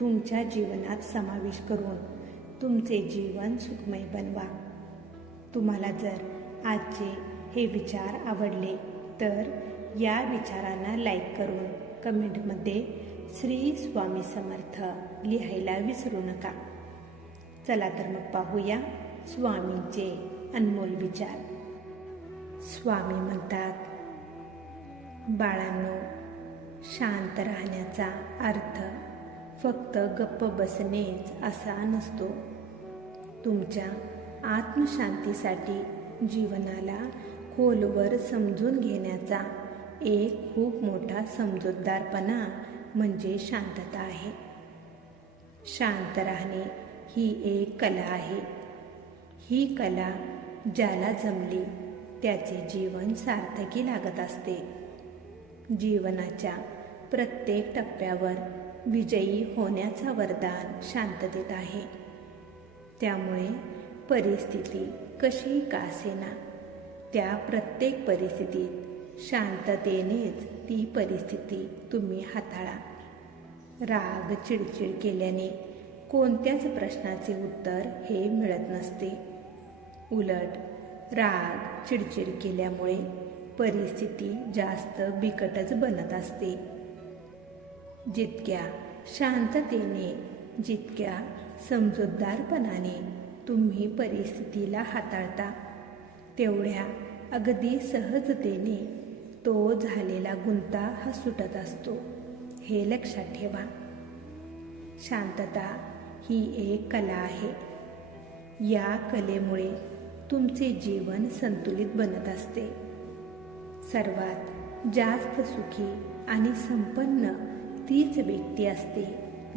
तुमच्या जीवनात समावेश करून तुमचे जीवन सुखमय बनवा. तुम्हाला जर आजचे हे विचार आवडले तर या विचारांना लाईक करून कमेंटमध्ये श्री स्वामी समर्थ लिहायला विसरू नका. चला तर मग पाहूया स्वामींचे अनमोल विचार. स्वामी म्हणतात बाळांनो शांत राहण्याचा अर्थ फक्त गप्प बसणेच असा नसतो. तुमच्या आत्मशांतीसाठी जीवनाला खोलवर समजून घेण्याचा एक खूप मोठा समजूतदारपणा म्हणजे शांतता आहे. शांत राहणे ही एक कला आहे. ही कला ज्याला जमली त्याचे जीवन सार्थकी लागत असते. जीवनाच्या प्रत्येक टप्प्यावर विजयी होण्याचा वरदान शांततेत आहे. त्यामुळे परिस्थिती कशी कासेना त्या प्रत्येक परिस्थितीत शांततेनेच ती परिस्थिती तुम्ही हाताळा. राग चिडचिड केल्याने कोणत्याच प्रश्नाचे उत्तर हे मिळत नसते. उलट राग चिडचिड केल्यामुळे परिस्थिती जास्त बिकटच बनत असते. जितक्या शांततेने जितक्या समजूतदारपणाने तुम्ही परिस्थितीला हाताळता तेवढ्या अगदी सहजतेने तो झालेला गुंता हा सुटत असतो हे लक्षात ठेवा. शांतता ही एक कला आहे. या कलेमुळे तुमचे जीवन संतुलित बनत असते. सर्वात जास्त सुखी आणि संपन्न तीच व्यक्ती असते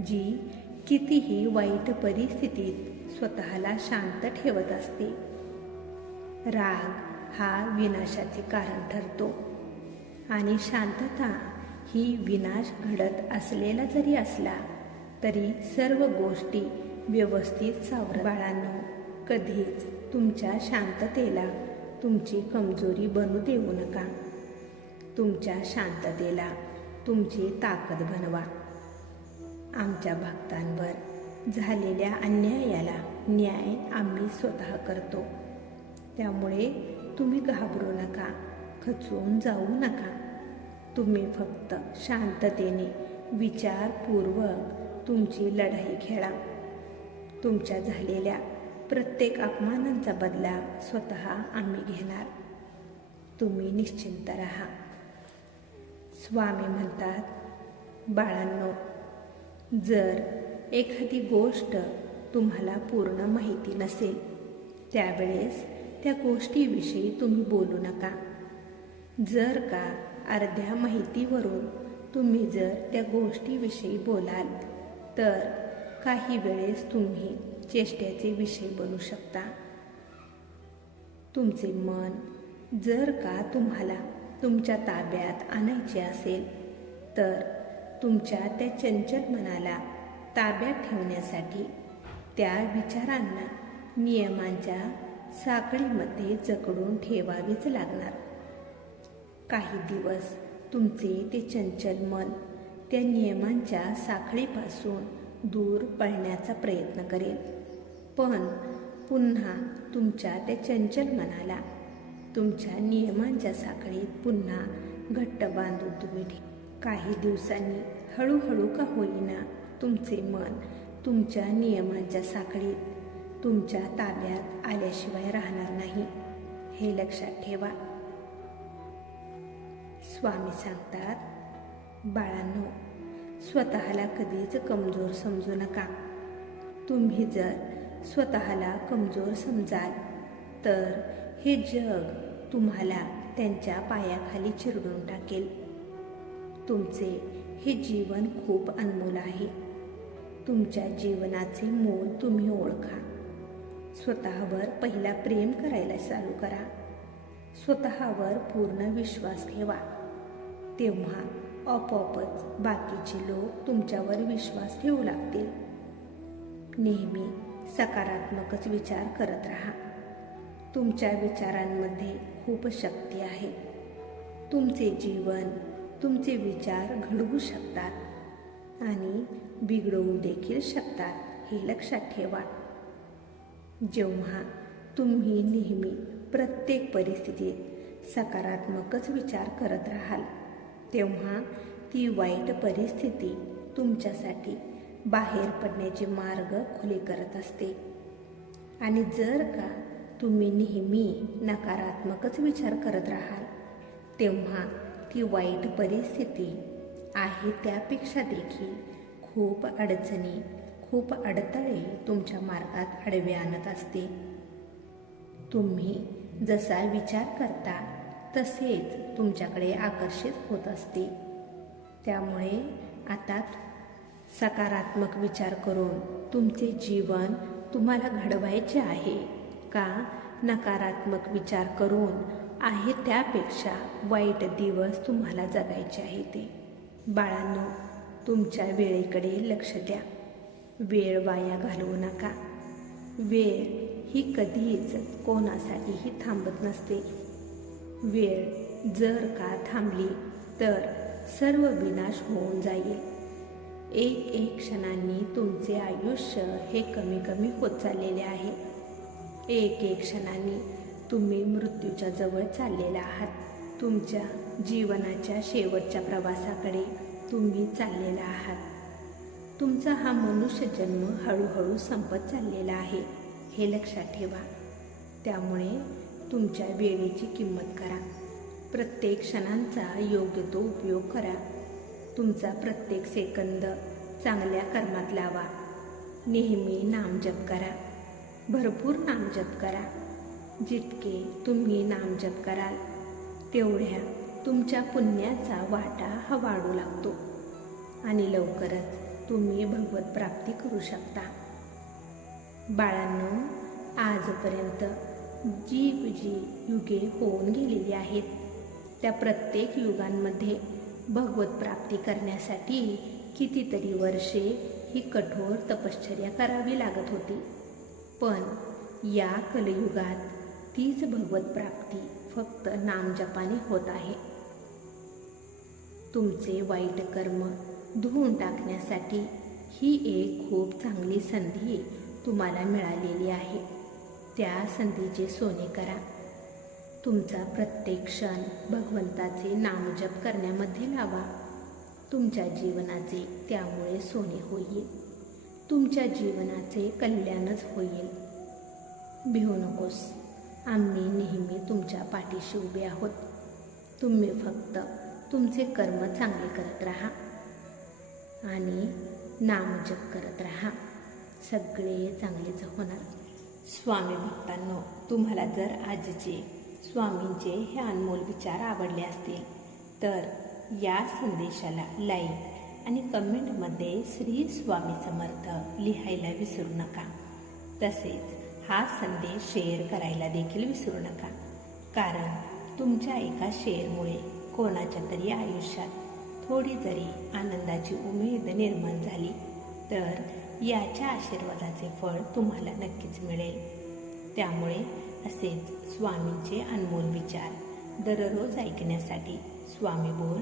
जी कितीही वाईट परिस्थितीत स्वतःला शांत ठेवत असते. राग हा विनाशाचे कारण ठरतो. आणि शांतता ही विनाश घडत असलेला जरी असला तरी सर्व गोष्टी व्यवस्थित सावर बाळांनो कधीच तुमच्या शांततेला तुमची कमजोरी बनू देऊ नका. तुमच्या शांततेला तुमची ताकद बनवा. आमच्या भक्तांवर झालेल्या अन्यायाला न्याय आम्ही स्वतः करतो. त्यामुळे तुम्ही घाबरू नका खचून जाऊ नका. तुम्ही फक्त शांततेने विचारपूर्वक तुमची लढाई खेळा. तुमच्या झालेल्या प्रत्येक अपमानांचा बदला स्वतः आम्ही घेणार. तुम्ही निश्चिंत राहा. स्वामी म्हणतात बाळांनो जर एखादी गोष्ट तुम्हाला पूर्ण माहिती नसेल त्यावेळेस त्या गोष्टीविषयी तुम्ही बोलू नका. जर का अर्ध्या माहितीवरून तुम्ही जर त्या गोष्टीविषयी बोलाल तर काही वेळेस तुम्ही चेष्ट्याचे विषय बनू शकता. तुमचे मन जर का तुम्हाला तुमच्या ताब्यात आणायचे असेल तर तुमच्या त्या चंचल मनाला ताब्यात ठेवण्यासाठी त्या विचारांना नियमांच्या साखळीमध्ये जकडून ठेवावीच लागणार. काही दिवस तुमचे ते चंचल मन त्या नियमांच्या साखळीपासून दूर पळण्याचा प्रयत्न करेल. पण पुन्हा तुमच्या त्या चंचल मनाला तुमच्या नियमांच्या साखळीत पुन्हा घट्ट बांधून तुम्ही काही दिवसांनी हळूहळू का होईना तुमचे मन तुमच्या नियमांच्या साखळीत तुमच्या ताब्यात आल्याशिवाय राहणार नाही. हे लक्षात ठेवा. स्वामी सांगतात बाळांनो स्वतःला कधीच कमजोर समजू नका. तुम्ही जर स्वतःला कमजोर समजाल तर हे जग तुम्हाला त्यांच्या पायाखाली चिरडून टाकेल. तुमचे हे जीवन खूप अनमोल आहे. तुमच्या जीवनाचे मोल तुम्ही ओळखा. स्वतःवर पहिला प्रेम करायला चालू करा. स्वतःवर पूर्ण विश्वास ठेवा. तेव्हा आपोआपच बाकीचे लोक तुमच्यावर विश्वास ठेवू लागतील. नेहमी सकारात्मकच विचार करत राहा. तुमच्या विचारांमध्ये खूप शक्ती आहे. तुमचे जीवन तुमचे विचार घडवू शकतात आणि बिघडवू देखील शकतात हे लक्षात ठेवा. जेव्हा तुम्ही नेहमी प्रत्येक परिस्थितीत सकारात्मकच विचार करत राहाल तेव्हा ती वाईट परिस्थिती तुमच्यासाठी बाहेर पडण्याचे मार्ग खुले करत असते. आणि जर का तुम्ही नेहमी नकारात्मकच विचार करत राहाल. तेव्हा ती वाईट परिस्थिती आहे त्यापेक्षा देखील खूप अडचणी खूप अडथळे तुमच्या मार्गात आडवे आणत असते. तुम्ही जसा विचार करता तसेच तुमच्याकडे आकर्षित होत असते. त्यामुळे आता सकारात्मक विचार करून तुमचे जीवन तुम्हाला घडवायचे आहे. का नकारात्मक विचार करून आहे त्यापेक्षा वाईट दिवस तुम्हाला जगायचे आहे ते. बाळांनो तुमच्या वेळेकडे लक्ष द्या. वेळ वाया घालवू नका. वेळ ही कधीच कोणासाठीही थांबत नसते. वेळ जर का थांबली तर सर्व विनाश होऊन जाईल. एक एक क्षणांनी तुमचे आयुष्य हे कमी कमी होत चाललेले आहे. एक एक क्षणाने तुम्ही मृत्यूच्या जवळ चाललेला आहात. तुमच्या जीवनाच्या शेवटच्या प्रवासाकडे तुम्ही चाललेला आहात. तुमचा हा मनुष्य जन्म हळूहळू संपत चाललेला आहे हे लक्षात ठेवा. त्यामुळे तुमच्या वेळेची किंमत करा. प्रत्येक क्षणांचा योग्य तो उपयोग करा. तुमचा प्रत्येक सेकंद चांगल्या कर्मात लावा. नेहमी नामजप करा. भरपूर नामजप करा. जितके तुम्ही नामजप कराल तेवढ्या तुमच्या पुण्याचा वाटा हा वाढू लागतो आणि लवकरच तुम्ही भगवत प्राप्ती करू शकता. बाळांनो आजपर्यंत जी जी युगे होऊन गेलेली आहेत. त्या प्रत्येक युगांमध्ये भगवत प्राप्ती करण्यासाठी कितीतरी वर्षे ही कठोर तपश्चर्या करावी लागत होती. पण या कलयुगात तीच भगवत प्राप्ती फक्त नामजपाने होत आहे. तुमचे वाईट कर्म धुवून टाकण्यासाठी ही एक खूप चांगली संधी तुम्हाला मिळालेली आहे. त्या संधीचे सोने करा. तुमचा प्रत्येक क्षण भगवंताचे नामजप करण्यामध्ये लावा. तुमच्या जीवनाचे त्यामुळे सोने होईल. तुमच्या जीवनाचे कल्याणच होईल. भिवू नकोस. आम्ही नेहमी तुमच्या पाठीशी उभे आहोत. तुम्ही फक्त तुमचे कर्म चांगले करत राहा. आणि नामजप करत राहा. सगळे चांगलेच होणार. स्वामी भक्तांनो तुम्हाला जर आजचे स्वामींचे हे अनमोल विचार आवडले असतील तर या संदेशाला लाईक आणि कमेंटमध्ये श्री स्वामी समर्थ लिहायला विसरू नका. तसेच हा संदेश शेअर करायला देखील विसरू नका. कारण तुमच्या एका शेअरमुळे कोणाच्या तरी आयुष्यात थोडी जरी आनंदाची उमेद निर्माण झाली तर याच्या आशीर्वादाचे फळ तुम्हाला नक्कीच मिळेल. त्यामुळे असेच स्वामींचे अनमोल विचार दररोज ऐकण्यासाठी स्वामी बोल